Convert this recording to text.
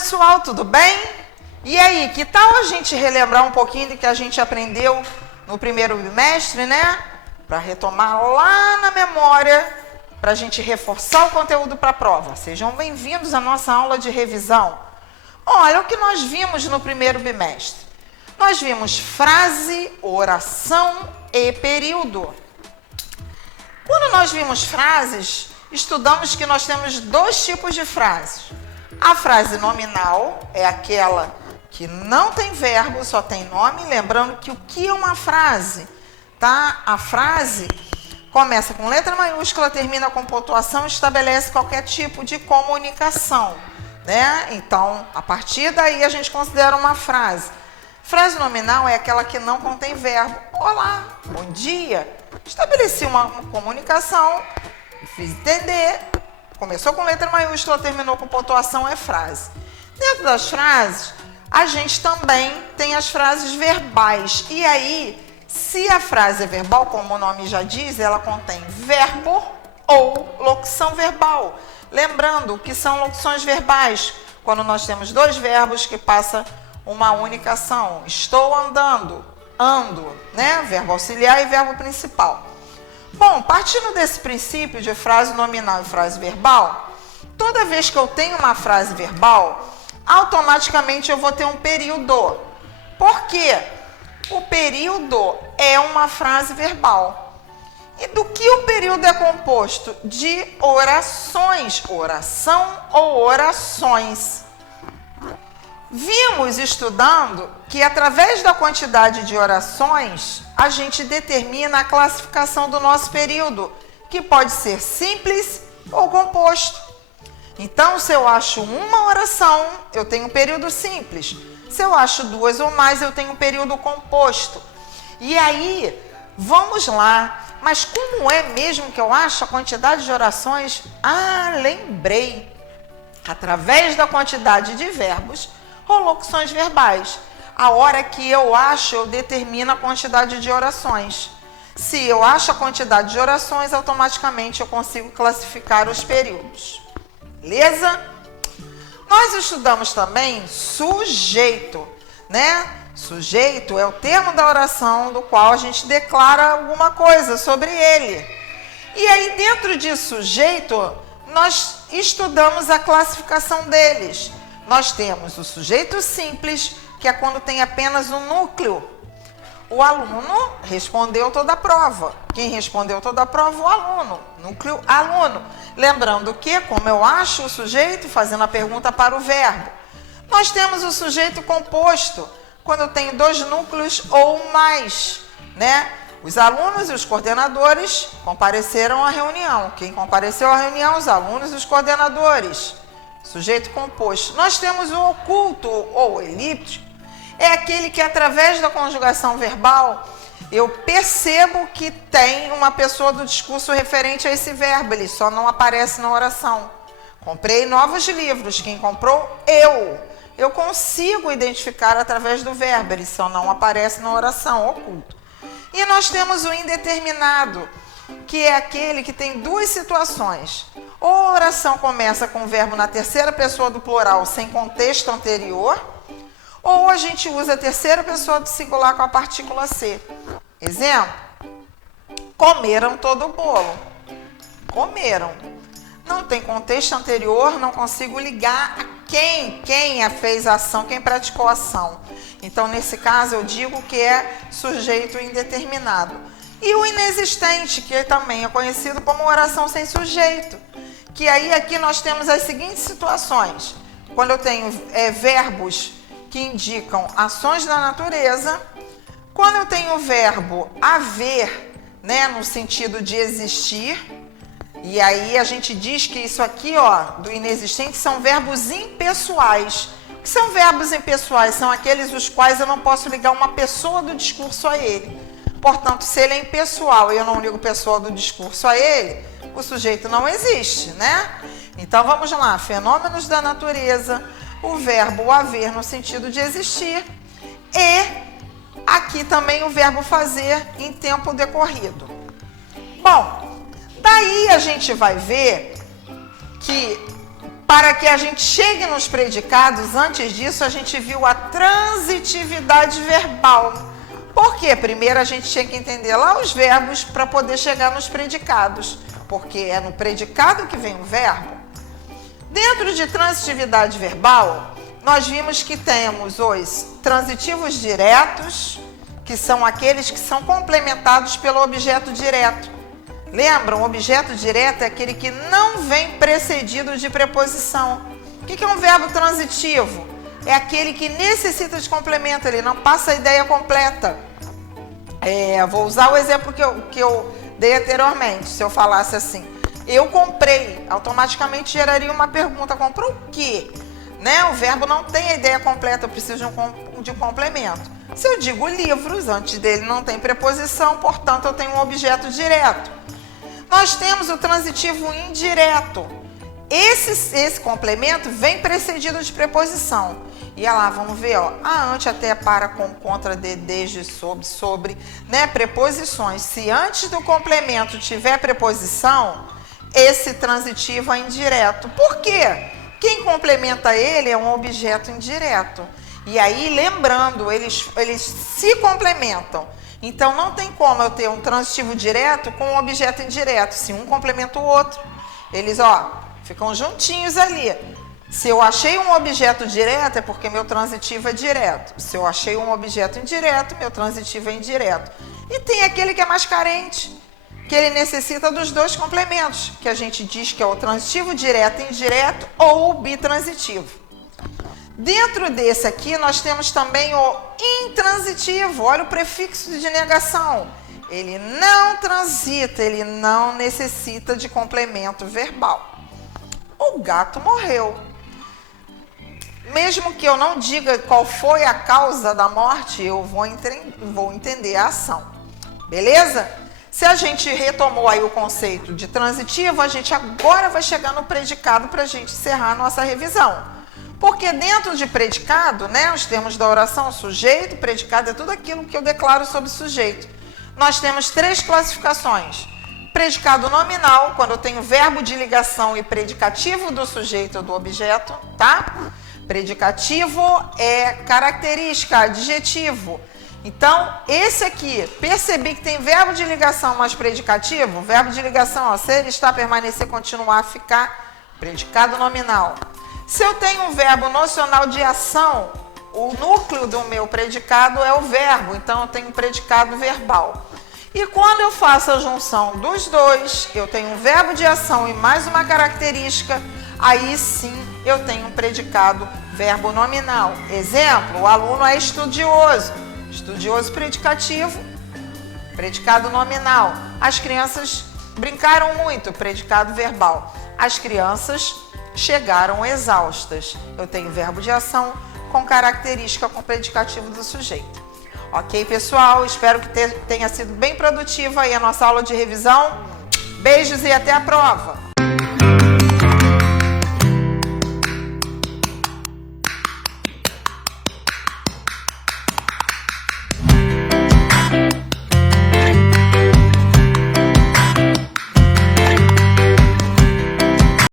pessoal, tudo bem? E aí, que tal a gente relembrar um pouquinho do que a gente aprendeu no primeiro bimestre, né? Para retomar lá na memória, para a gente reforçar o conteúdo para a prova. Sejam bem-vindos à nossa aula de revisão. Olha o que nós vimos no primeiro bimestre. Nós vimos frase, oração e período. Quando nós vimos frases, estudamos que nós temos dois tipos de frases. A frase nominal é aquela que não tem verbo, só tem nome. Lembrando que o que é uma frase? Tá? A frase começa com letra maiúscula, termina com pontuação e estabelece qualquer tipo de comunicação, né? Então, a partir daí a gente considera uma frase. Frase nominal é aquela que não contém verbo. Olá, bom dia. Estabeleci uma comunicação, fiz entender. Começou com letra maiúscula, terminou com pontuação, é frase. Dentro das frases, a gente também tem as frases verbais. E aí, se a frase é verbal, como o nome já diz, ela contém verbo ou locução verbal. Lembrando que são locuções verbais, quando nós temos dois verbos que passam uma única ação. Estou andando, ando, né? Verbo auxiliar e verbo principal. Bom, partindo desse princípio de frase nominal e frase verbal, toda vez que eu tenho uma frase verbal, automaticamente eu vou ter um período. Por quê? O período é uma frase verbal. E do que o período é composto? De orações, oração ou orações. Vimos estudando que através da quantidade de orações, a gente determina a classificação do nosso período, que pode ser simples ou composto. Então, se eu acho uma oração, eu tenho um período simples. Se eu acho duas ou mais, eu tenho um período composto. E aí, vamos lá. Mas como é mesmo que eu acho a quantidade de orações? Ah, lembrei. Através da quantidade de verbos ou locuções verbais. A hora que eu acho, eu determino a quantidade de orações. Se eu acho a quantidade de orações, automaticamente eu consigo classificar os períodos. Beleza? Nós estudamos também sujeito, né? Sujeito é o termo da oração do qual a gente declara alguma coisa sobre ele. E aí, dentro de sujeito, nós estudamos a classificação deles. Nós temos o sujeito simples, que é quando tem apenas um núcleo. O aluno respondeu toda a prova. Quem respondeu toda a prova? O aluno. Núcleo aluno. Lembrando que, como eu acho o sujeito, fazendo a pergunta para o verbo. Nós temos o sujeito composto, quando eu tenho dois núcleos ou mais, né? Os alunos e os coordenadores compareceram à reunião. Quem compareceu à reunião? Os alunos e os coordenadores. Sujeito composto. Nós temos o oculto ou elíptico. É aquele que, através da conjugação verbal, eu percebo que tem uma pessoa do discurso referente a esse verbo. Ele só não aparece na oração. Comprei novos livros. Quem comprou? Eu. Eu consigo identificar através do verbo. Ele só não aparece na oração, oculto. E nós temos o indeterminado, que é aquele que tem duas situações. Ou a oração começa com o verbo na terceira pessoa do plural sem contexto anterior, ou a gente usa a terceira pessoa do singular com a partícula ser. Exemplo: comeram todo o bolo. Comeram. Não tem contexto anterior, não consigo ligar a quem fez a ação, quem praticou a ação. Então, nesse caso, eu digo que é sujeito indeterminado. E o inexistente, que também é conhecido como oração sem sujeito. Que aí aqui nós temos as seguintes situações. Quando eu tenho verbos que indicam ações da natureza. Quando eu tenho o verbo haver, né, no sentido de existir. E aí a gente diz que isso aqui, ó, do inexistente, são verbos impessoais. O que são verbos impessoais? São aqueles os quais eu não posso ligar uma pessoa do discurso a ele. Portanto, se ele é impessoal e eu não ligo pessoa do discurso a ele, o sujeito não existe, né? Então, vamos lá. Fenômenos da natureza, o verbo haver no sentido de existir e aqui também o verbo fazer em tempo decorrido. Bom, daí a gente vai ver que Para que a gente chegue nos predicados, antes disso a gente viu a transitividade verbal. Por quê? Primeiro a gente tinha que entender lá os verbos para poder chegar nos predicados, porque é no predicado que vem o verbo. Dentro de transitividade verbal, nós vimos que temos os transitivos diretos, que são aqueles que são complementados pelo objeto direto. Lembram? O objeto direto é aquele que não vem precedido de preposição. O que é um verbo transitivo? É aquele que necessita de complemento, ele não passa a ideia completa. Vou usar o exemplo que eu dei anteriormente. Se eu falasse assim, eu comprei, automaticamente geraria uma pergunta, comprou o quê? Né? O verbo não tem a ideia completa, eu preciso de um complemento. Se eu digo livros, antes dele não tem preposição, portanto eu tenho um objeto direto. Nós temos o transitivo indireto. Esse complemento vem precedido de preposição. E olha lá, vamos ver, ó, a, ante, até, para, com, contra, de, desde, sobre, né? Preposições. Se antes do complemento tiver preposição, esse transitivo é indireto. Por quê? Quem complementa ele é um objeto indireto. E aí, lembrando, eles se complementam. Então, não tem como eu ter um transitivo direto com um objeto indireto, se um complementa o outro. Eles, ficam juntinhos ali. Se eu achei um objeto direto, é porque meu transitivo é direto. Se eu achei um objeto indireto, meu transitivo é indireto. E tem aquele que é mais carente, que ele necessita dos dois complementos, que a gente diz que é o transitivo direto e indireto ou o bitransitivo. Dentro desse aqui, nós temos também o intransitivo. Olha o prefixo de negação. Ele não transita, ele não necessita de complemento verbal. O gato morreu. Mesmo que eu não diga qual foi a causa da morte, eu vou entender a ação. Beleza? Se a gente retomou aí o conceito de transitivo, a gente agora vai chegar no predicado para a gente encerrar a nossa revisão. Porque dentro de predicado, né, os termos da oração, sujeito, predicado, é tudo aquilo que eu declaro sobre sujeito. Nós temos 3 classificações. Predicado nominal, quando eu tenho verbo de ligação e predicativo do sujeito ou do objeto, tá? Predicativo é característica, adjetivo. Então, esse aqui, percebi que tem verbo de ligação mais predicativo, verbo de ligação, ser, estar, permanecer, continuar, ficar, predicado nominal. Se eu tenho um verbo nocional de ação, o núcleo do meu predicado é o verbo, então eu tenho um predicado verbal. E quando eu faço a junção dos dois, eu tenho um verbo de ação e mais uma característica, aí sim eu tenho um predicado verbo nominal. Exemplo, o aluno é estudioso. Estudioso predicativo, predicado nominal. As crianças brincaram muito, predicado verbal. As crianças chegaram exaustas. Eu tenho verbo de ação com característica com predicativo do sujeito. Ok, pessoal? Espero que tenha sido bem produtiva aí a nossa aula de revisão. Beijos e até a prova!